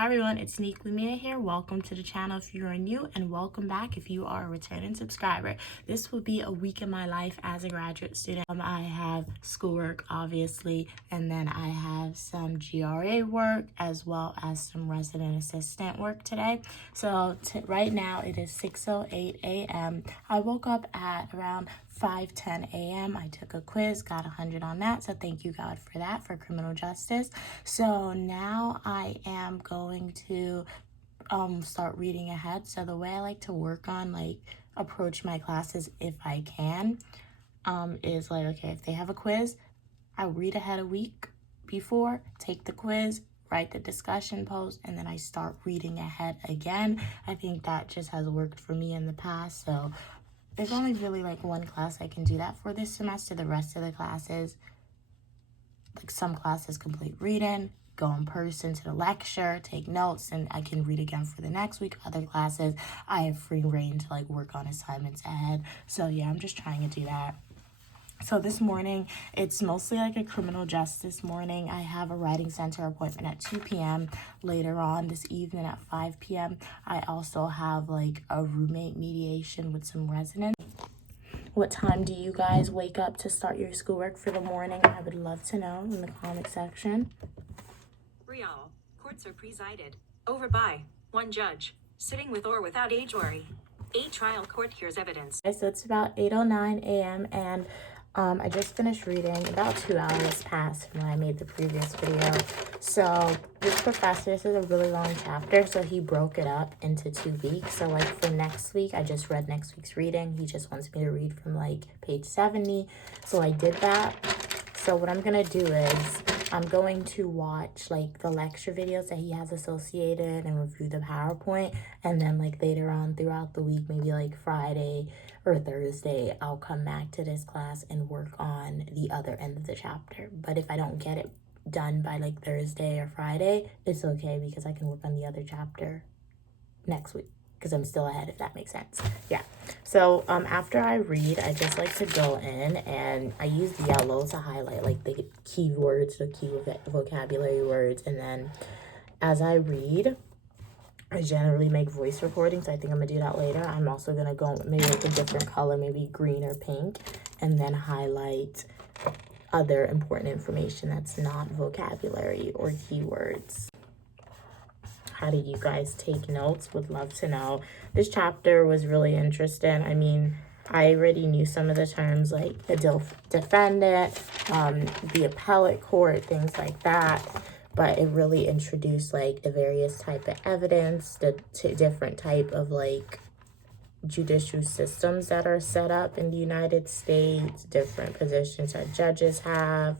Hi everyone, it's Nick Lumina here. Welcome to the channel if you are new, and welcome back if you are a returning subscriber. This will be a week in my life as a graduate student. I have schoolwork, obviously, and then I have some GRA work as well as some resident assistant work today. So right now it is 6:08 a.m. I woke up at around 5:10 a.m. I took a quiz, got 100 on that, so thank you God for that, for criminal justice. So now I am going to start reading ahead. So the way I like to work on, approach my classes if I can, is okay, if they have a quiz, I read ahead a week before, take the quiz, write the discussion post, and then I start reading ahead again. I think that just has worked for me in the past. So there's only really one class I can do that for this semester. The rest of the classes, some classes complete reading, go in person to the lecture, take notes, and I can read again for the next week. Other classes, I have free reign to work on assignments ahead. So yeah, I'm just trying to do that. So this morning, it's mostly a criminal justice morning. I have a writing center appointment at 2 p.m. Later on this evening at 5 p.m. I also have a roommate mediation with some residents. What time do you guys wake up to start your schoolwork for the morning? I would love to know in the comment section. Real courts are presided over by one judge, sitting with or without age worry. A trial court hears evidence. So it's about 8:09 a.m. and I just finished reading. About 2 hours passed from when I made the previous video. So this professor, this is a really long chapter, so he broke it up into 2 weeks. So for next week, I just read next week's reading. He just wants me to read from page 70. So I did that. So what I'm gonna do is I'm going to watch the lecture videos that he has associated and review the PowerPoint, and then later on throughout the week, maybe Friday or Thursday, I'll come back to this class and work on the other end of the chapter. But if I don't get it done by Thursday or Friday, it's okay because I can work on the other chapter next week, because I'm still ahead, if that makes sense. Yeah. So after I read, I just like to go in and I use yellow to highlight the keywords, the key vocabulary words. And then as I read, I generally make voice recordings. So I think I'm gonna do that later. I'm also gonna go maybe a different color, maybe green or pink, and then highlight other important information that's not vocabulary or keywords. How did you guys take notes? Would love to know. This chapter was really interesting. I mean, I already knew some of the terms the defendant, the appellate court, things like that. But it really introduced the various type of evidence, the different type of judicial systems that are set up in the United States, different positions that judges have.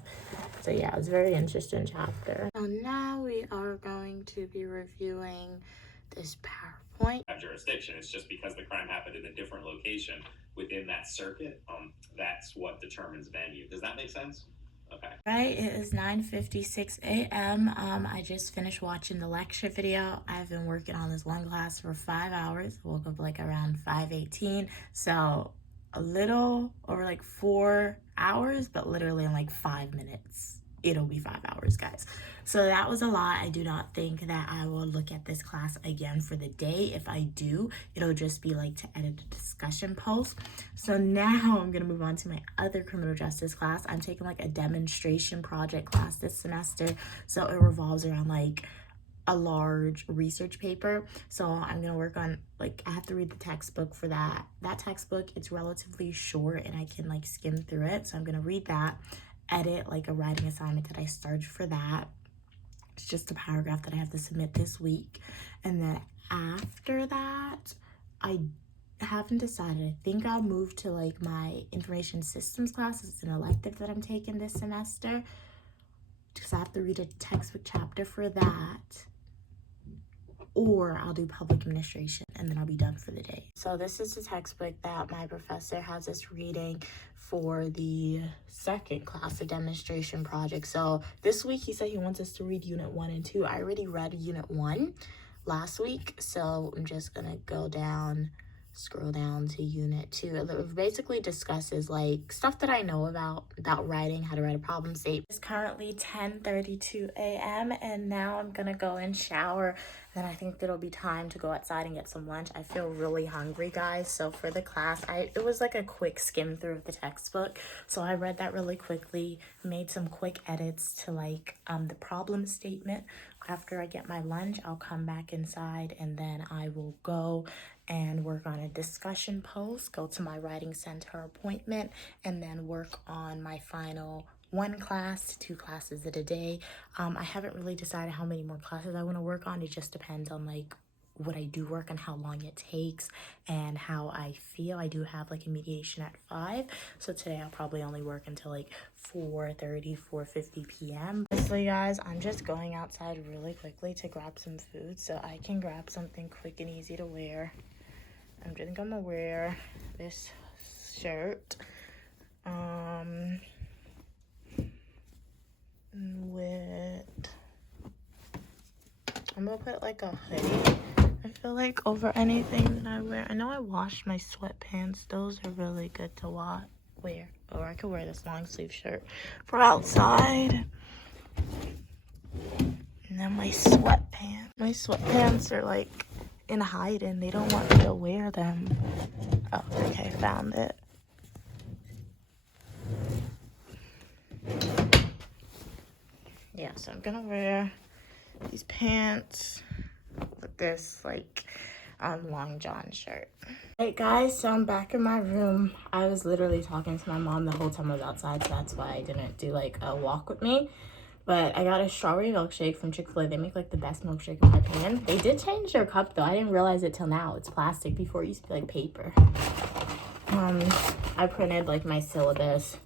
So yeah, it was a very interesting chapter. So now we are going to be reviewing this PowerPoint. Jurisdiction. It's just because the crime happened in a different location within that circuit. That's what determines venue. Does that make sense? Okay. Right, it is 9:56 a.m. I just finished watching the lecture video. I've been working on this one class for 5 hours. Woke up around 5:18. So a little over 4 hours, but literally in 5 minutes. It'll be 5 hours, guys. So that was a lot. I do not think that I will look at this class again for the day. If I do, it'll just be to edit the discussion post. So now I'm gonna move on to my other criminal justice class. I'm taking a demonstration project class this semester. So it revolves around a large research paper. So I'm gonna work on I have to read the textbook for that. That textbook, it's relatively short and I can skim through it. So I'm gonna read that, edit a writing assignment that I started for that. It's just a paragraph that I have to submit this week. And then after that, I haven't decided. I think I'll move to my information systems class. It's an elective that I'm taking this semester because I have to read a textbook chapter for that. Or I'll do public administration and then I'll be done for the day. So this is the textbook that my professor has us reading for the second class of demonstration project. So this week he said he wants us to read unit 1 and 2. I already read unit 1 last week, so I'm just gonna go down scroll down to unit 2. It basically discusses like stuff that I know about writing, how to write a problem statement. It's currently 10:32 a.m. and now I'm gonna go and shower. Then I think it'll be time to go outside and get some lunch. I feel really hungry, guys. So for the class, it was like a quick skim through of the textbook. So I read that really quickly, made some quick edits to like the problem statement. After I get my lunch, I'll come back inside and then I will go and work on a discussion post, go to my writing center appointment, and then work on my final 1 class to 2 classes a day. I haven't really decided how many more classes I want to work on. It just depends on like what I do work and how long it takes and how I feel. I do have like a mediation at 5, so today I'll probably only work until like 4:30, 4:50 p.m. Honestly, guys, I'm just going outside really quickly to grab some food so I can grab something quick and easy to wear. I'm just gonna wear this shirt I'm gonna put like a hoodie, I feel like, over anything that I wear. I know I washed my sweatpants. Those are really good to wear. Or I could wear this long sleeve shirt for outside. And then my sweatpants. My sweatpants are like in hiding. They don't want me to wear them. Oh, okay, found it. Yeah, so I'm gonna wear these pants with this like long john shirt. Hey guys, so I'm back in my room. I was literally talking to my mom the whole time I was outside, so that's why I didn't do like a walk with me. But I got a strawberry milkshake from Chick-fil-A. They make like the best milkshake in my opinion. They did change their cup though. I didn't realize it till now. It's plastic. Before it used to be like paper. I printed like my syllabus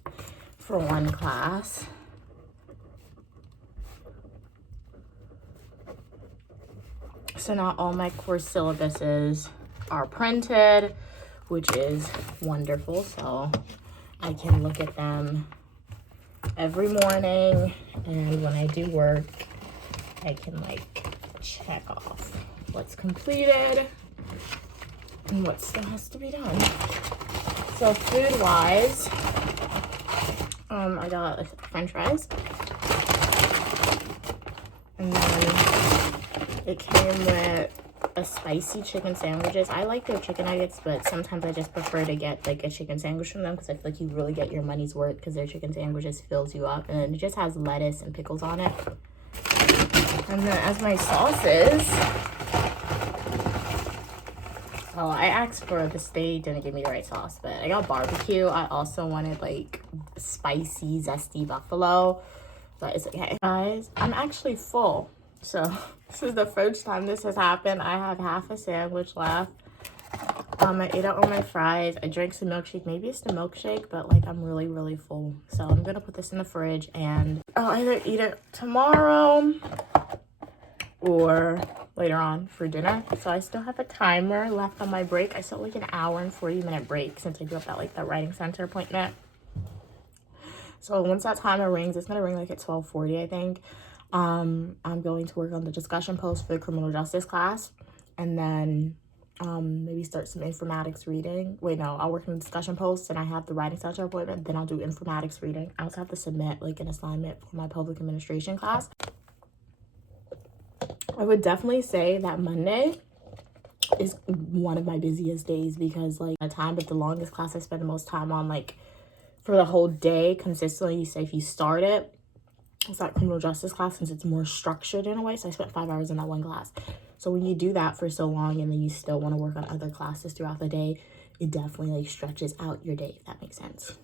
for 1 class. So now all my course syllabuses are printed, which is wonderful. So I can look at them every morning, and when I do work, I can like check off what's completed and what still has to be done. So food-wise, I got French fries, and then it came with a spicy chicken sandwiches. I like their chicken nuggets, but sometimes I just prefer to get like a chicken sandwich from them because I feel like you really get your money's worth because their chicken sandwiches fills you up, and it just has lettuce and pickles on it. And then as my sauces, oh, I asked for this. They didn't give me the right sauce, but I got barbecue. I also wanted like spicy, zesty buffalo, but it's okay. Guys, I'm actually full. So this is the first time this has happened. I have half a sandwich left. I ate out all my fries. I drank some milkshake. Maybe it's the milkshake, but like I'm really, really full. So I'm gonna put this in the fridge and I'll either eat it tomorrow or later on for dinner. So I still have a timer left on my break. I still have like an hour and 40-minute break since I do have that writing center appointment. So once that timer rings, it's gonna ring like at 12:40, I think. I'm going to work on the discussion post for the criminal justice class, and then maybe start some informatics reading. Wait, no, I'll work on the discussion post and I have the writing center appointment, then I'll do informatics reading. I also have to submit like an assignment for my public administration class. I would definitely say that Monday is one of my busiest days because like the time, but the longest class I spend the most time on, like for the whole day consistently. You say if you start it, it's that criminal justice class, since it's more structured in a way. So I spent 5 hours in that 1 class. So when you do that for so long and then you still want to work on other classes throughout the day, it definitely like stretches out your day, if that makes sense.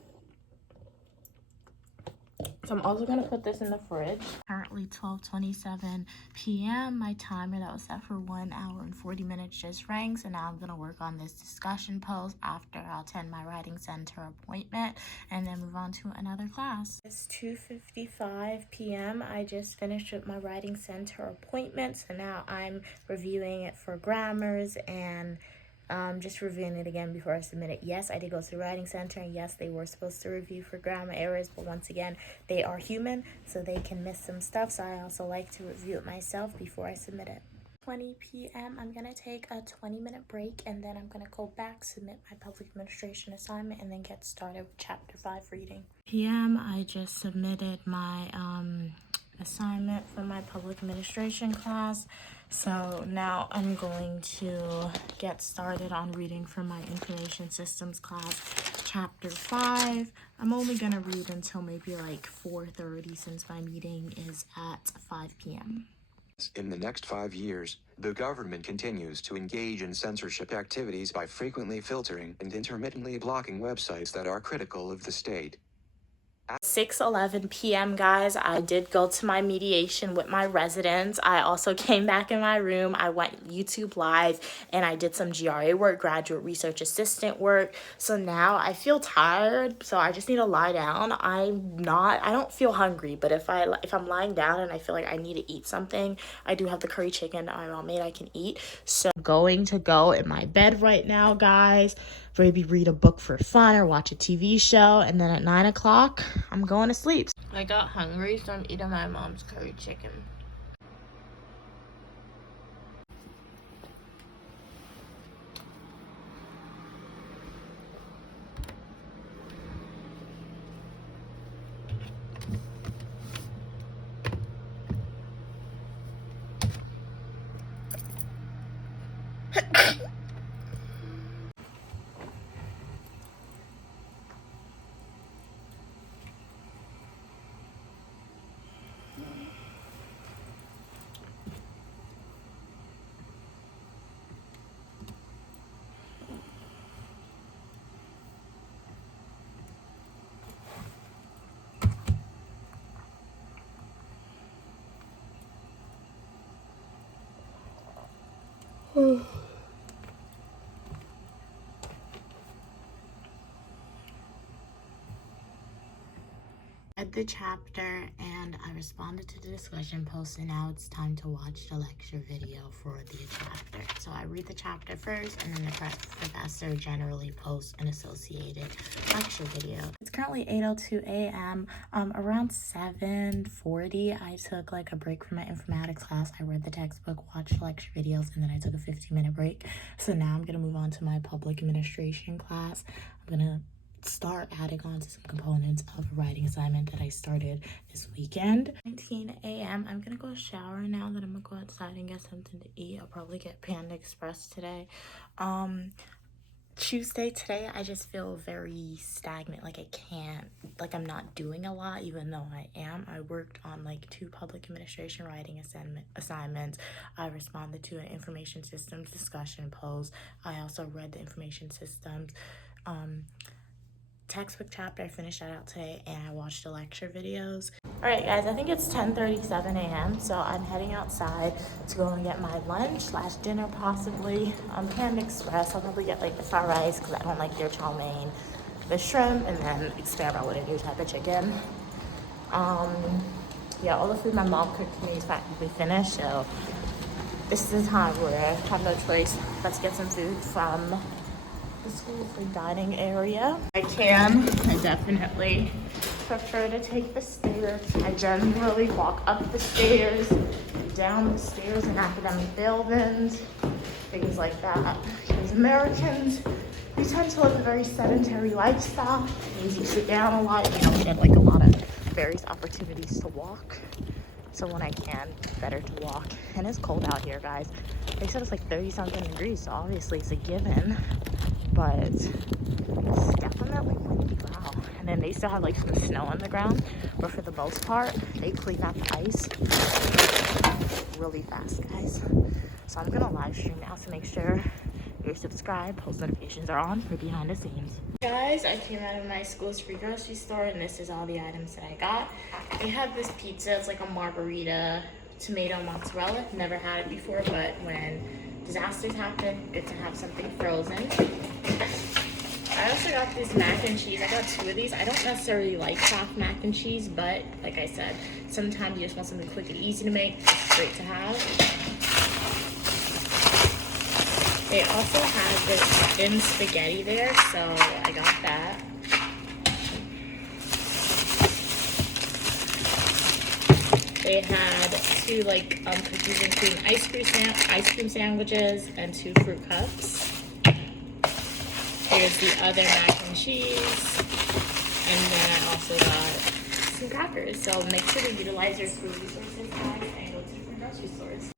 So I'm also going to put this in the fridge. Currently 12:27 p.m. My timer that was set for 1 hour and 40 minutes just rang. So now I'm going to work on this discussion post after I'll attend my writing center appointment and then move on to another class. It's 2:55 p.m. I just finished with my writing center appointment. So now I'm reviewing it for grammars and just reviewing it again before I submit it. Yes, I did go to the writing center, and yes, they were supposed to review for grammar errors, but once again, they are human, so they can miss some stuff. So I also like to review it myself before I submit it. 20 p.m. I'm gonna take a 20-minute break, and then I'm gonna go back, submit my public administration assignment, and then get started with chapter 5 reading. p.m. I just submitted my assignment for my public administration class, so now I'm going to get started on reading for my information systems class, chapter 5. I'm only gonna read until maybe like 4:30 since my meeting is at 5 p.m. In the next 5 years, the government continues to engage in censorship activities by frequently filtering and intermittently blocking websites that are critical of the state. 6:11 p.m. guys, I did go to my mediation with my residents. I also came back in my room. I went YouTube live and I did some GRA work, graduate research assistant work. So now I feel tired, so I just need to lie down. I don't feel hungry, but if I'm lying down and I feel like I need to eat something, I do have the curry chicken that my mom made I can eat. So I'm going to go in my bed right now, guys. Maybe read a book for fun or watch a TV show, and then at 9 o'clock I'm going to sleep. I got hungry, so I'm eating my mom's curry chicken. Read the chapter and I responded to the discussion post, and now it's time to watch the lecture video for the chapter. So I read the chapter first, and then the professor generally posts an associated lecture video. It's currently 8:02 a.m. Around 7:40 I took like a break from my informatics class. I read the textbook, watched lecture videos, and then I took a 15-minute break. So now I'm gonna move on to my public administration class. I'm gonna start adding on to some components of a writing assignment that I started this weekend. 19 a.m. I'm gonna go shower now that I'm gonna go outside and get something to eat. I'll probably get Panda Express today. Tuesday today, I just feel very stagnant. Like I'm not doing a lot, even though I am. I worked on like 2 public administration writing assignments. I responded to an information systems discussion post. I also read the information systems textbook chapter. I finished that out today, and I watched the lecture videos. All right, guys, I think it's 10:37 a.m. so I'm heading outside to go and get my lunch/dinner, possibly. Panda Express. I'll probably get like the fried rice because I don't like their chow mein, the shrimp, and then experiment with a new type of chicken. Yeah, all the food my mom cooked for me is practically finished, so this is the time where I have no choice. Let's get some food from the school's like dining area. I definitely prefer to take the stairs. I generally walk up the stairs, down the stairs in academic buildings, things like that. Because Americans, we tend to live a very sedentary lifestyle. It means you sit down a lot. You don't get like a lot of various opportunities to walk. So when I can, it's better to walk. And it's cold out here, guys. They said it's like 30-something degrees, so obviously it's a given. But it's definitely windy. Wow. And then they still have like some snow on the ground, but for the most part they clean that ice really fast, guys. So I'm gonna live stream now, so make sure you're subscribed, post notifications are on for behind the scenes. Guys, I came out of my school's free grocery store, and this is all the items that I got. They have this pizza. It's like a margarita tomato mozzarella. Never had it before, but when disasters happen, good to have something frozen. I also got this mac and cheese. I got 2 of these. I don't necessarily like Kraft mac and cheese, but like I said, sometimes you just want something quick and easy to make. It's great to have. They also have this in spaghetti there, so I got that. They had two like cookies and cream ice cream sandwiches and 2 fruit cups. Here's the other mac and cheese. And then I also got some crackers. So make sure to utilize your school resources, guys, and go to different grocery stores.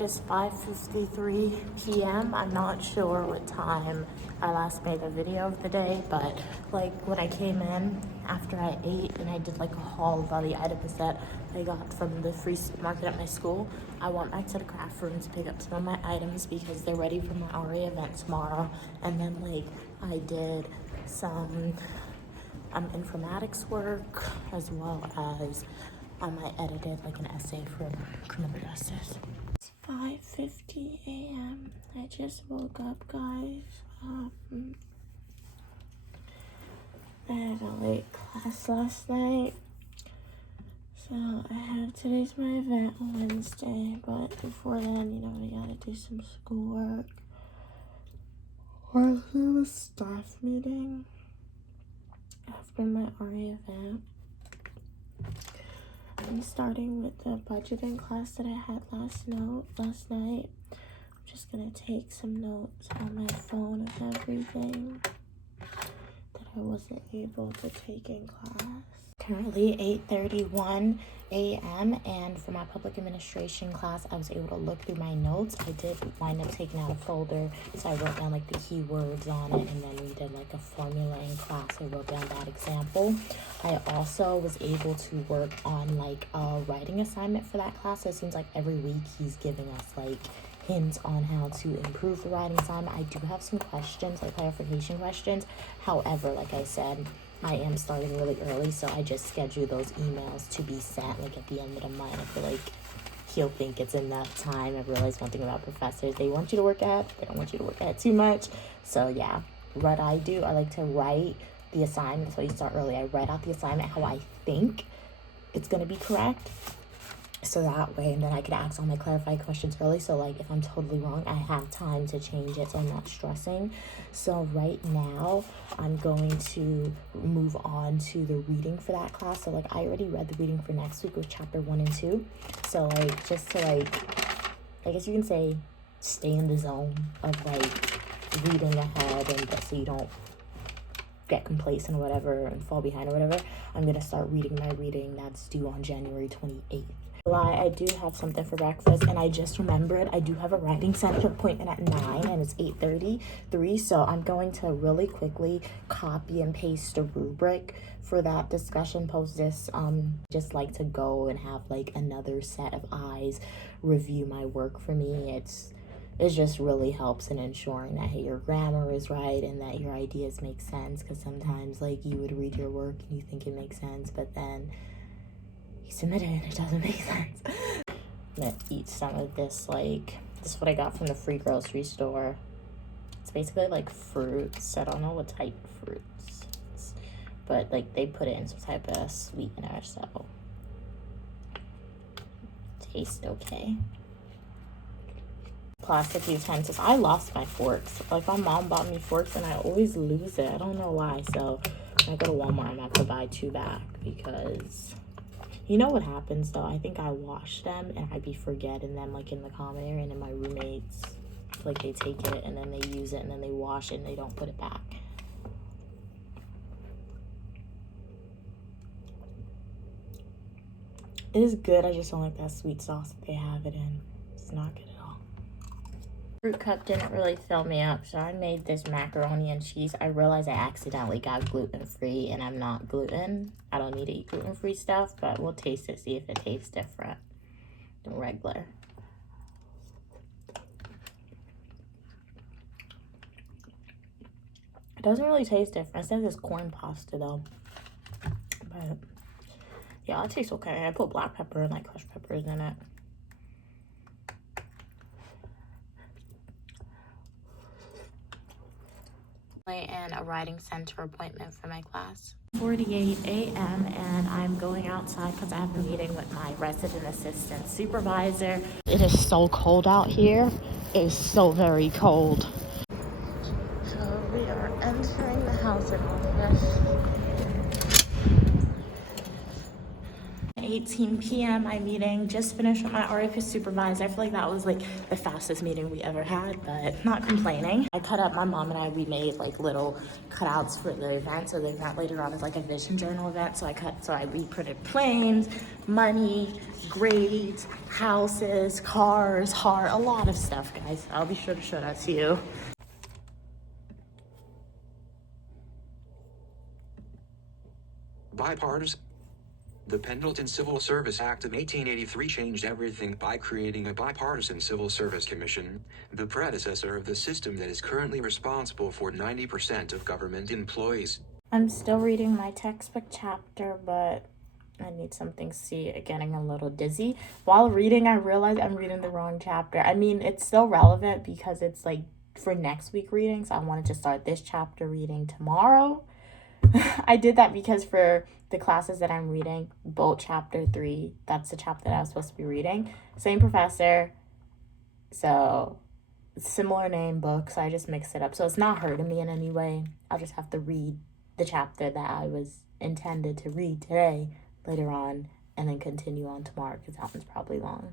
It's 5:53 p.m. I'm not sure what time I last made a video of the day, but like when I came in after I ate and I did like a haul of all the items that I got from the free market at my school, I went back to the craft room to pick up some of my items because they're ready for my RA event tomorrow. And then like I did some informatics work as well as I edited like an essay for criminal justice. 5:50 a.m. I just woke up, guys. I had a late class last night, so today's my event on Wednesday, but before then, you know, we gotta do some schoolwork. I have a staff meeting after my RA event. I'm starting with the budgeting class that I had last night. I'm just gonna take some notes on my phone of everything that I wasn't able to take in class. Currently 8:31 a.m. and for my public administration class, I was able to look through my notes. I did wind up taking out a folder, so I wrote down like the keywords on it, and then we did like a formula in class. I wrote down that example. I also was able to work on like a writing assignment for that class. So it seems like every week he's giving us like hints on how to improve the writing assignment. I do have some questions, like clarification questions. However, like I said, I am starting really early, so I just scheduled those emails to be sent like at the end of the month. I feel like he'll think it's enough time. I realized one thing about professors, they want you to work at, they don't want you to work at too much. So yeah, what I do, I like to write the assignment. So you start early. I write out the assignment how I think it's going to be correct. So that way, and then I can ask all my clarified questions early. So like if I'm totally wrong, I have time to change it, so I'm not stressing. So right now, I'm going to move on to the reading for that class. So like I already read the reading for next week with chapter 1 and 2. So like just to like, I guess you can say, stay in the zone of like reading ahead, and so you don't get complacent or whatever and fall behind or whatever. I'm gonna start reading my reading that's due on January 28th. I do have something for breakfast, and I just remembered I do have a writing center appointment at 9 and it's 8:33, so I'm going to really quickly copy and paste a rubric for that discussion, post this. Just like to go and have like another set of eyes review my work for me. It just really helps in ensuring that hey, your grammar is right and that your ideas make sense, because sometimes like you would read your work and you think it makes sense, but then you submit it and it doesn't make sense. I'm gonna eat some of this, like, this is what I got from the free grocery store. It's basically like fruits. I don't know what type of fruits, but like they put it in some type of sweetener, so tastes okay. Plastic utensils. I lost my forks. Like my mom bought me forks and I always lose it. I don't know why. So when I go to Walmart, I'm gonna have to buy 2 back, because you know what happens though? I think I wash them and I be forgetting them like in the common area, and then my roommates, like they take it and then they use it and then they wash it and they don't put it back. It is good. I just don't like that sweet sauce that they have it in. It's not good at all. Fruit cup didn't really fill me up, so I made this macaroni and cheese. I realized I accidentally got gluten-free, and I'm not gluten. I don't need to eat gluten-free stuff, but we'll taste it, see if it tastes different than regular. It doesn't really taste different. It says it's corn pasta though, but yeah, it tastes okay. I put black pepper and like crushed peppers in it. And a writing center appointment for my class. 4:48 a.m. and I'm going outside because I have a meeting with my resident assistant supervisor. It is so cold out here. It is so very cold. So we are entering the housing office. 9:18 p.m. My meeting just finished with my RFP supervisor. I feel like that was like the fastest meeting we ever had, but not complaining. I cut up, my mom and I, we made like little cutouts for the event. So the event later on is like a vision journal event. So we printed planes, money, grades, houses, cars, heart, a lot of stuff, guys. I'll be sure to show that to you. Bipartisan. The Pendleton Civil Service Act of 1883 changed everything by creating a bipartisan civil service commission, the predecessor of the system that is currently responsible for 90% of government employees. I'm still reading my textbook chapter, but I need something. Getting a little dizzy. While reading, I realized I'm reading the wrong chapter. I mean, it's still relevant because it's like for next week reading, so I wanted to start this chapter reading tomorrow. I did that because for the classes that I'm reading, Bolt Chapter 3, that's the chapter that I was supposed to be reading. Same professor, so similar name book, so I just mixed it up. So it's not hurting me in any way. I'll just have to read the chapter that I was intended to read today later on and then continue on tomorrow because that one's probably long.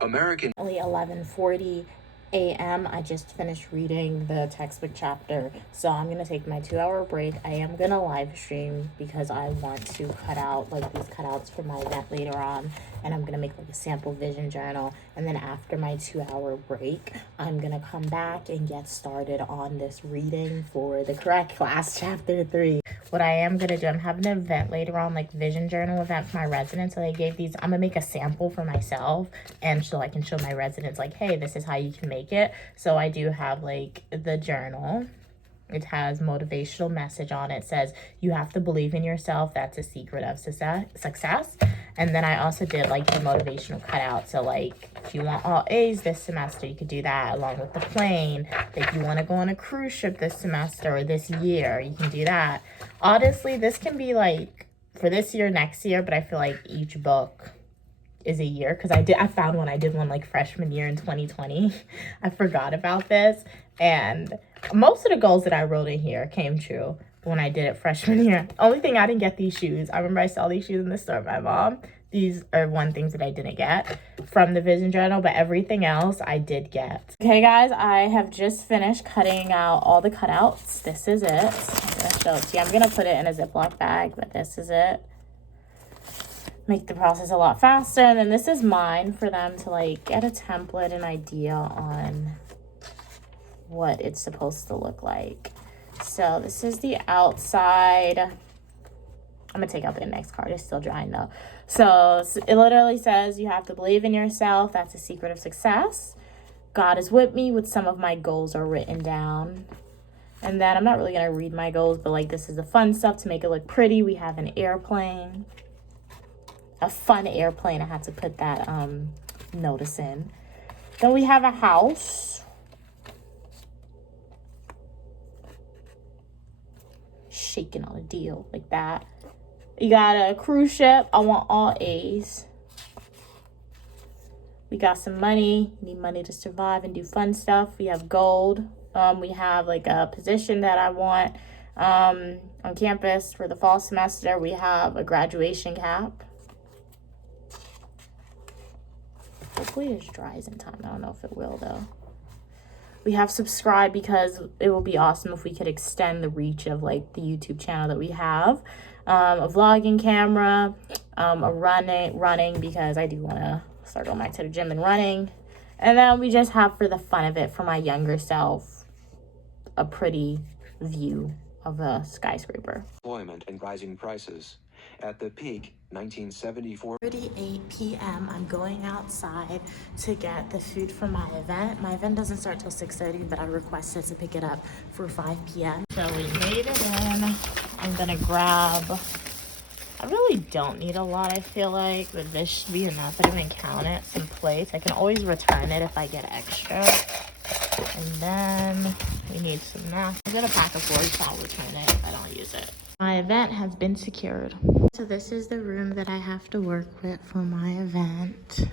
American. Only 11:40 a.m. I just finished reading the textbook chapter, so I'm gonna take my 2-hour break. I am gonna live stream because I want to cut out like these cutouts for my event later on, and I'm gonna make like a sample vision journal, and then after my 2-hour break I'm gonna come back and get started on this reading for the correct class, chapter 3. What I am gonna do, I'm having an event later on, like vision journal event for my residents, so they gave these. I'm gonna make a sample for myself and so I can show my residents like, hey, this is how you can make it. So I do have like the journal. It has motivational message on it. It says you have to believe in yourself. That's a secret of success. And then I also did like the motivational cutout. So like if you want all A's this semester, you could do that along with the plane. If you want to go on a cruise ship this semester or this year, you can do that. Honestly, this can be like for this year, next year, but I feel like each book is a year because I found one. I did one like freshman year in 2020. I forgot about this, and most of the goals that I wrote in here came true when I did it freshman year. Only thing I didn't get these shoes. I remember I saw these shoes in the store with my mom. These are one things that I didn't get from the vision journal, but everything else I did get. Okay guys, I have just finished cutting out all the cutouts. This is it. I'm gonna show it to you. I'm gonna put it in a Ziploc bag, but this is it. Make the process a lot faster. And then this is mine for them to like get a template, an idea on what it's supposed to look like. So this is the outside. I'm gonna take out the index card. It's still drying though. So it literally says you have to believe in yourself. That's a secret of success. God is with me. With some of my goals are written down. And then I'm not really gonna read my goals, but like this is the fun stuff to make it look pretty. We have an airplane. A fun airplane. I had to put that notice in. Then we have a house. Shaking on a deal like that. You got a cruise ship. I want all A's. We got some money. Need money to survive and do fun stuff. We have gold. We have like a position that I want on campus for the fall semester. We have a graduation cap. Hopefully it dries in time. I don't know if it will though. We have subscribe because it will be awesome if we could extend the reach of like the YouTube channel that we have. A vlogging camera, a running because I do want to start going back to the gym and running. And then we just have for the fun of it for my younger self, a pretty view of a skyscraper. Employment and rising prices. At the peak, 1974. 8 p.m. I'm going outside to get the food for my event. My event doesn't start till 6:30, but I requested to pick it up for 5 p.m. So we made it in. I'm gonna grab, I really don't need a lot, I feel like, but this should be enough. I didn't even count it. Some plates. I can always return it if I get extra. And then we need some masks. I'm gonna pack a 4, so I'll return it if I don't use it. My event has been secured. So this is the room that I have to work with for my event.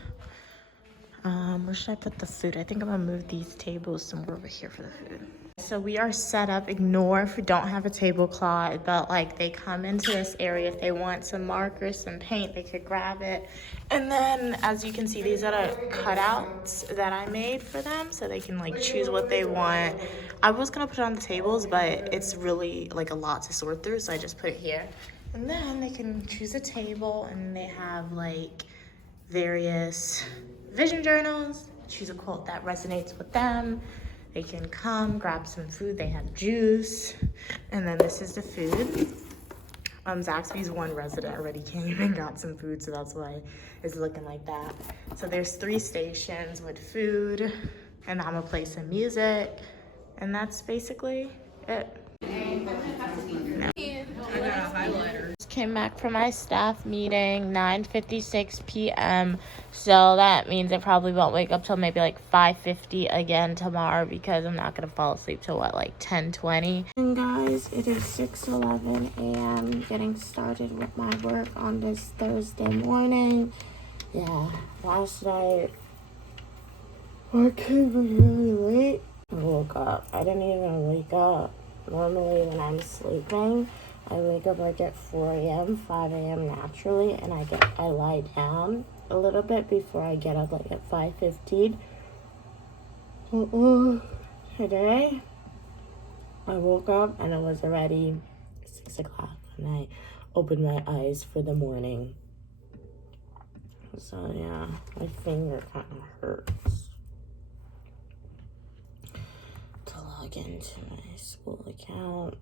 Where should I put the food? I think I'm gonna move these tables somewhere over here for the food. so we are set up. Ignore if we don't have a tablecloth, but like they come into this area if they want some markers, some paint, they could grab it. And then as you can see, these are the cutouts that I made for them so they can like choose what they want. I was gonna put it on the tables, but it's really like a lot to sort through, so I just put it here. And then they can choose a table, and they have like various vision journals. Choose a quote that resonates with them. They can come grab some food. They have juice, and then this is the food. Zaxby's one resident already came and got some food, so that's why it's looking like that. So there's 3 stations with food, and I'm gonna play some music, and that's basically it. Just came back from my staff meeting, 9:56 p.m. So that means I probably won't wake up till maybe like 5:50 again tomorrow because I'm not gonna fall asleep till what, like 10:20. And guys, it is 6:11 a.m. getting started with my work on this Thursday morning. Yeah, last night I came really late. I woke up. I didn't even wake up. Normally when I'm sleeping, I wake up like at 4 a.m., 5 a.m. naturally, and I lie down a little bit before I get up like at 5:15. Today, I woke up and it was already 6 o'clock and I opened my eyes for the morning. So yeah, my finger kind of hurts to log into my school account.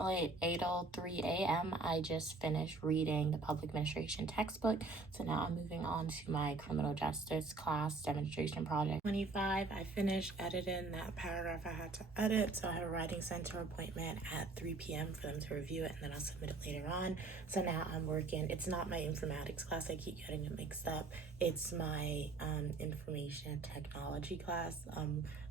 At 8:03 a.m. I just finished reading the public administration textbook, so now I'm moving on to my criminal justice class demonstration project. 25, I finished editing that paragraph I had to edit, so I have a writing center appointment at 3 p.m. for them to review it, and then I'll submit it later on. So now I'm working. It's not my informatics class, I keep getting it mixed up. It's my information technology class,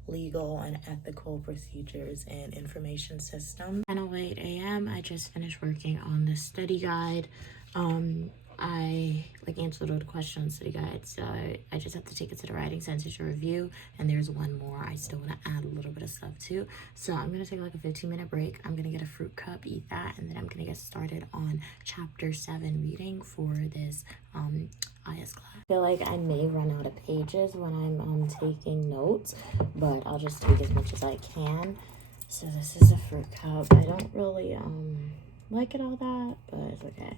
legal and ethical procedures and information system. 9:08 a.m. I just finished working on the study guide. I answered all the questions on the study guide, so I just have to take it to the writing center to review, and there's one more I still want to add a little bit of stuff to. So I'm gonna take like a 15-minute break. I'm gonna get a fruit cup, eat that, and then I'm gonna get started on chapter 7 reading for this IS class. I feel like I may run out of pages when I'm taking notes, but I'll just take as much as I can. So this is a fruit cup. I don't really like it all that, but it's okay.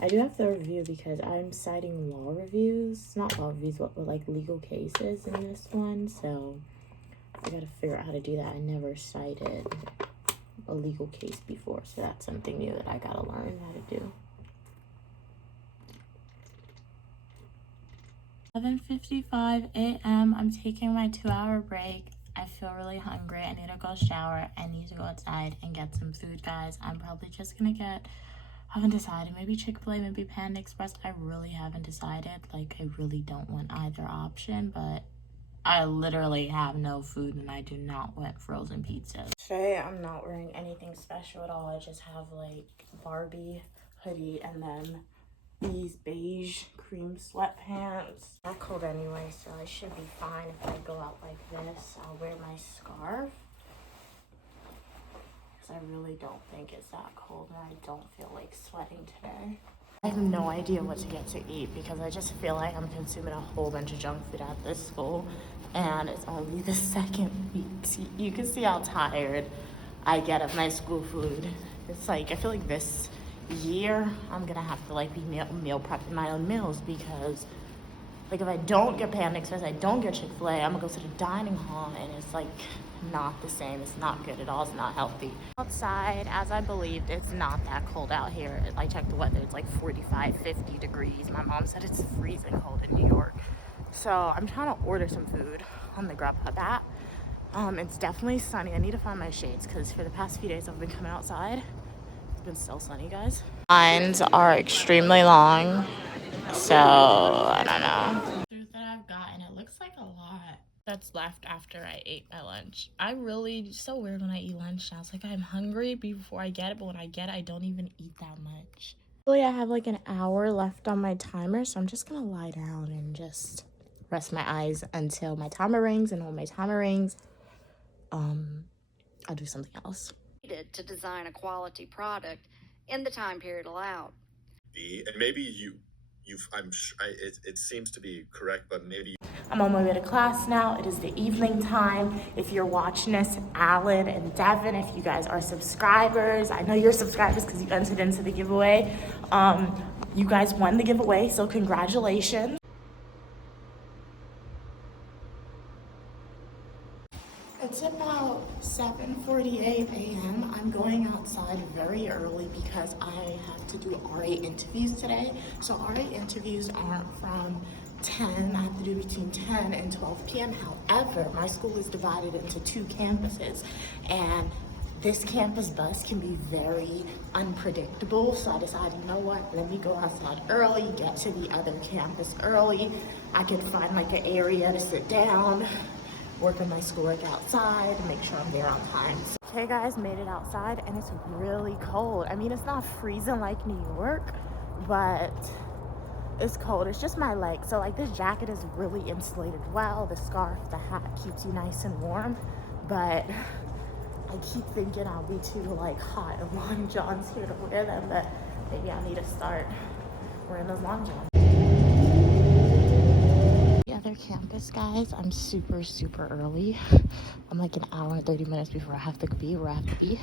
I do have to review because I'm citing law reviews, not law reviews, but like legal cases in this one, so I gotta figure out how to do that. I never cited a legal case before, so that's something new that I gotta learn how to do. 11:55 a.m. I'm taking my 2-hour break. I feel really hungry. I need to go shower. I need to go outside and get some food, guys. I'm probably just gonna haven't decided, maybe Chick-fil-A, maybe Panda Express. I really haven't decided. Like, I really don't want either option, but I literally have no food and I do not want frozen pizza. Today I'm not wearing anything special at all. I just have like Barbie hoodie and then these beige cream sweatpants. Not cold anyway, so I should be fine if I go out like this. I'll wear my scarf because I really don't think it's that cold and I don't feel like sweating today. I have no idea what to get to eat because I just feel like I'm consuming a whole bunch of junk food at this school, and it's only the second week. You can see how tired I get of my school food. It's like, I feel like this year I'm gonna have to like be meal prepping my own meals because like if I don't get Panda Express, I don't get Chick-fil-A, I'm gonna go to the dining hall and it's like not the same. It's not good at all. It's not healthy. Outside, as I believed, it's not that cold out here. I checked the weather. It's like 45, 50 degrees. My mom said it's freezing cold in New York. So I'm trying to order some food on the Grubhub app. It's definitely sunny. I need to find my shades because for the past few days I've been coming outside. It's been so sunny, guys. Lines are extremely long, so I don't know. The food that I've gotten, it looks like a lot that's left after I ate my lunch. It's so weird when I eat lunch now. It's like I'm hungry before I get it, but when I get it, I don't even eat that much. Really, I have like an hour left on my timer, so I'm just gonna lie down and just rest my eyes until my timer rings, and when my timer rings, I'll do something else. To design a quality product in the time period allowed. And maybe it seems to be correct, but maybe I'm on my way to class now. It is the evening time. If you're watching this, Alan and Devin, if you guys are subscribers, I know you're subscribers because you entered into the giveaway. You guys won the giveaway, so congratulations. It's about 7:48 a.m. I'm going outside very early because I have to do RA interviews today. So RA interviews aren't from 10. I have to do between 10 and 12 p.m. However, my school is divided into 2 campuses, and this campus bus can be very unpredictable. So I decided, you know what, let me go outside early, get to the other campus early. I can find like an area to sit down, work on my schoolwork outside, make sure I'm there on time. Okay guys, made it outside and it's really cold. I mean, it's not freezing like New York, but it's cold. It's just my legs. So like this jacket is really insulated well. The scarf, the hat keeps you nice and warm, but I keep thinking I'll be too like hot and long johns here to wear them, but maybe I need to start wearing those long johns. The other campus, guys, I'm super early. I'm like an hour and 30 minutes before I have to be where I have to be.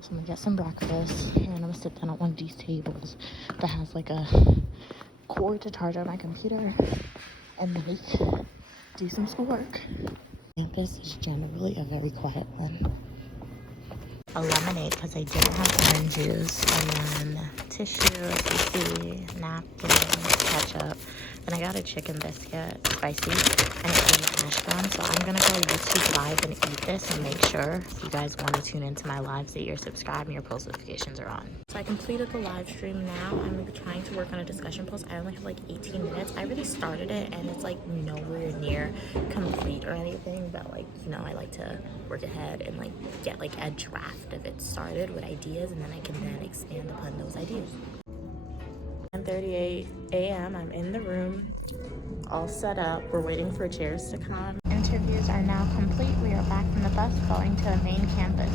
So I'm gonna get some breakfast and I'm gonna sit down at one of these tables that has like a cord to charge on my computer and like do some schoolwork. Campus is generally a very quiet one. A lemonade because I didn't have orange juice, and then tissue, as you see, napkin, ketchup, and I got a chicken biscuit, spicy, and it came with hash brown. So I'm gonna go YouTube live and eat this and make sure, if you guys want to tune into my lives, that you're subscribed and your post notifications are on. So I completed the live stream. Now I'm trying to work on a discussion post. I only have like 18 minutes. I already started it and it's like nowhere near complete or anything, but like, you know, I like to work ahead and like get like a draft of it started with ideas, and then I can then expand upon those ideas. 10:38 a.m. I'm in the room, all set up. We're waiting for chairs to come. Interviews are now complete. We are back from the bus going to the main campus.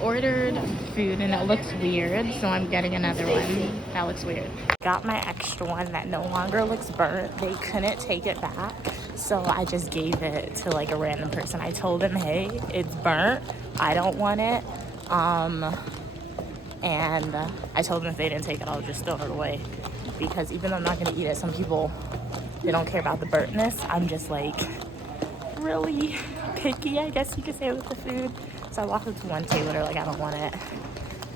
Ordered food and it looks weird, so I'm getting another one. That looks weird. Got my extra one that no longer looks burnt. They couldn't take it back, so I just gave it to like a random person. I told them, hey, it's burnt, I don't want it. And I told them if they didn't take it, I'll just throw it away. Because even though I'm not gonna eat it, some people, they don't care about the burntness. I'm just like really picky, I guess you could say, with the food. So I walked up to one table, they're like, I don't want it.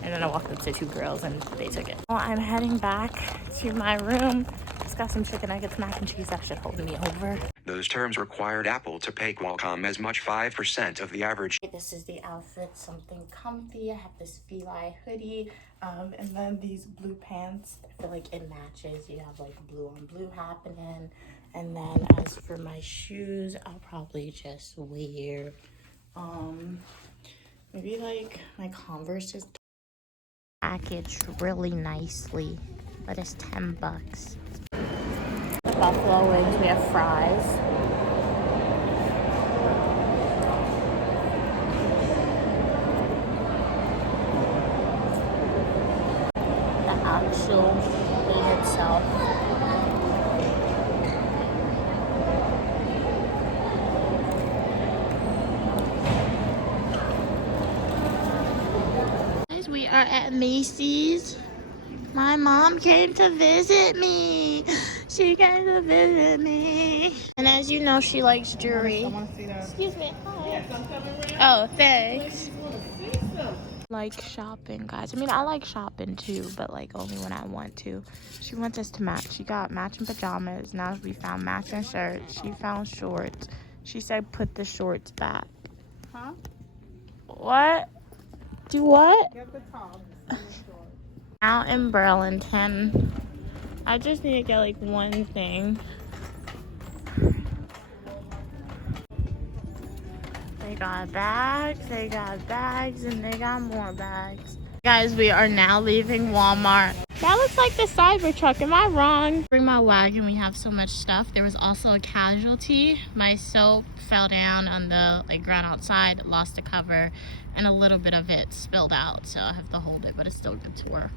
And then I walked up to 2 girls and they took it. Well, I'm heading back to my room. Just got some chicken nuggets, mac and cheese. That should hold me over. Those terms required Apple to pay Qualcomm as much 5% of the average. This is the outfit, something comfy. I have this Feli hoodie, and then these blue pants. I feel like it matches. You have like blue on blue happening. And then as for my shoes, I'll probably just wear, maybe like my Converse. Just packaged really nicely, but it's $10. Buffalo wings, we have fries. The actual wing itself. Guys, we are at Macy's. My mom came to visit me. She came to visit me. And as you know, she likes jewelry. Excuse me. Hi. Oh, thanks. Like shopping, guys. I mean, I like shopping too, but like only when I want to. She wants us to match. She got matching pajamas. Now we found matching shirts. She found shorts. She said put the shorts back. Huh? What? Do what? Get the top. Out in Burlington. I just need to get like one thing. They got bags, and they got more bags. Guys, we are now leaving Walmart. That looks like the Cybertruck. Am I wrong? Bring my wagon. We have so much stuff. There was also a casualty. My soap fell down on the ground outside, lost the cover, and a little bit of it spilled out. So I have to hold it, but it's still good to work.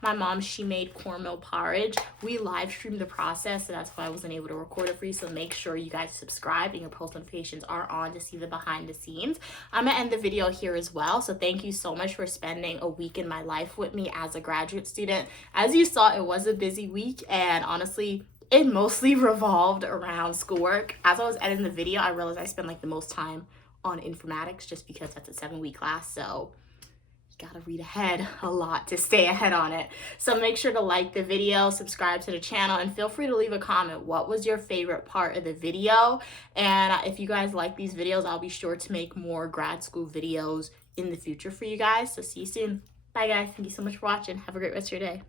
My mom, she made cornmeal porridge. We live streamed the process, so that's why I wasn't able to record it for you. So make sure you guys subscribe and your post notifications are on to see the behind the scenes. I'm gonna end the video here as well. So thank you so much for spending a week in my life with me as a graduate student. As you saw, it was a busy week, and honestly, it mostly revolved around schoolwork. As I was editing the video, I realized I spent the most time on informatics just because that's a 7-week class. So gotta read ahead a lot to stay ahead on it. So make sure to like the video, subscribe to the channel, and feel free to leave a comment. What was your favorite part of the video? And if you guys like these videos, I'll be sure to make more grad school videos in the future for you guys. So see you soon. Bye guys. Thank you so much for watching. Have a great rest of your day.